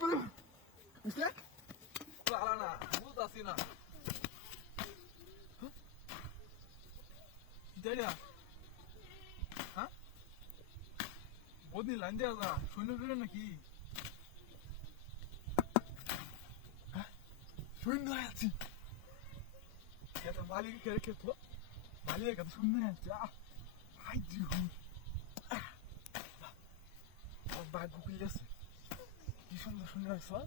বুঝলে পালা না বুঝতেছি না হ্যাঁ বদি লাইন দেওয়া যা সৈন্য ফিরে নাকি সৈন্য আছি মালিক কে খেত মালিক এত সৈন্য আছে আই দিও বাঘ গুপিল আছে কি সুন্দর সুন্দর আছে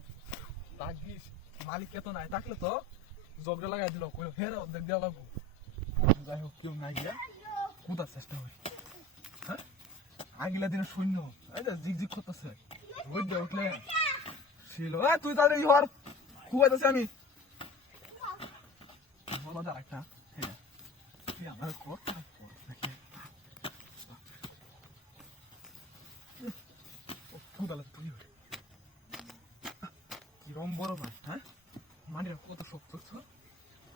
বাঘিস মালিক এত নাই থাকলে তো জগড়া লাগাই দিল ফের অর্ধেক দেওয়া লাগবো যাই হোক কেউ নাই গিয়া কুদার চেষ্টা করি হ্যাঁ আগিলা দিনের সৈন্য এই যে জিগজিগ করতেছে রোদ দিয়ে উঠলে ছিল তুই তাহলে হর খুব আছে আমি বলো একটা হ্যাঁ তুই আমার কর নাকি কুদালে তুই কিরম বড় ভাই হ্যাঁ মানিরা কত শক্ত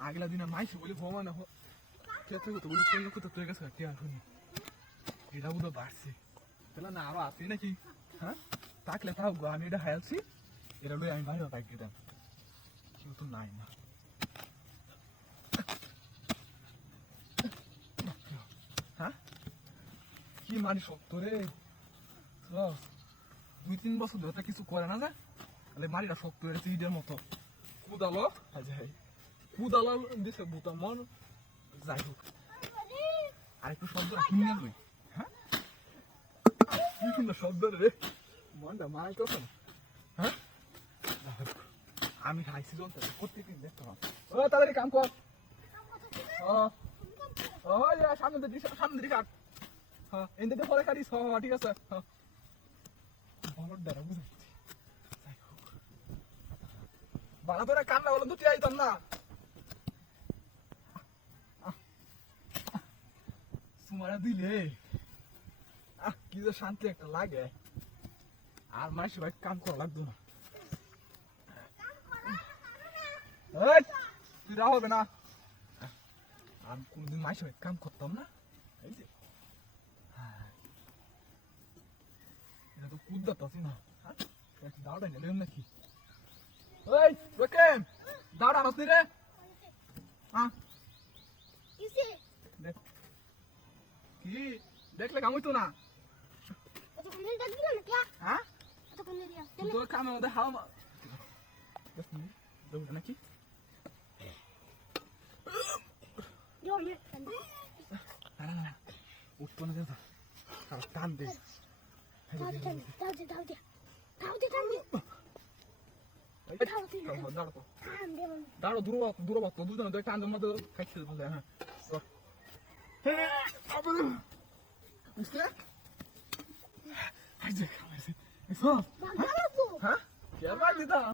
আগলা দিনে মাইছে বলে ভগবান খেতে হতো বলে সৈন্য কোথাও তুই গেছে কে আসুনি এটা বোধ বাড়ছে তাহলে না আরো আছে নাকি হ্যাঁ থাকলে তাও আমি এটা হায়ালছি এটা লই আমি বাইরে বাইক দিতাম কেউ তো নাই না হ্যাঁ কি মানে শক্ত রে 2-3 বছর ধরে কিছু করে না যা তাহলে বাড়িটা শক্ত হয়েছে ঈদের মতো কুদালো কুদালো দিছে বুতা মন যাই হোক আর একটু শব্দ শুনে লই হ্যাঁ কি সুন্দর শব্দ রে মনটা মারাই তো হ্যাঁ আমি খাইছি জন প্রত্যেকদিন দেখতে পাবো ও তাড়াতাড়ি কাম কর সামনে দিকে কাট হ্যাঁ এনতে পরে কাটিস হ্যাঁ ঠিক আছে হ্যাঁ বলর দ্বারা বুঝাচ্ছি যাই হোক বাড়া তোরা কান্না বলো দুটি আইতাম না সুমারা দিলে কি যে শান্তি একটা লাগে আর মাস ভাই কাম করা লাগতো না তুই রাহ হবে না আমি কোনদিন মাস ভাই কাম করতাম না এই যে এটা তো কুদ্দাত আছি না দাওড়া নিলেন নাকি ওই রকেম দাওড়া আসনি রে হ্যাঁ দেখ কি দেখলে কামই তো না হ্যাঁ তোর কামে মধ্যে হাওয়া নাকি উঠতো না টান দে দাঁড়ো দূর দুজনে টান জমা খাইতে ভালো হ্যাঁ বুঝলে হ্যাঁ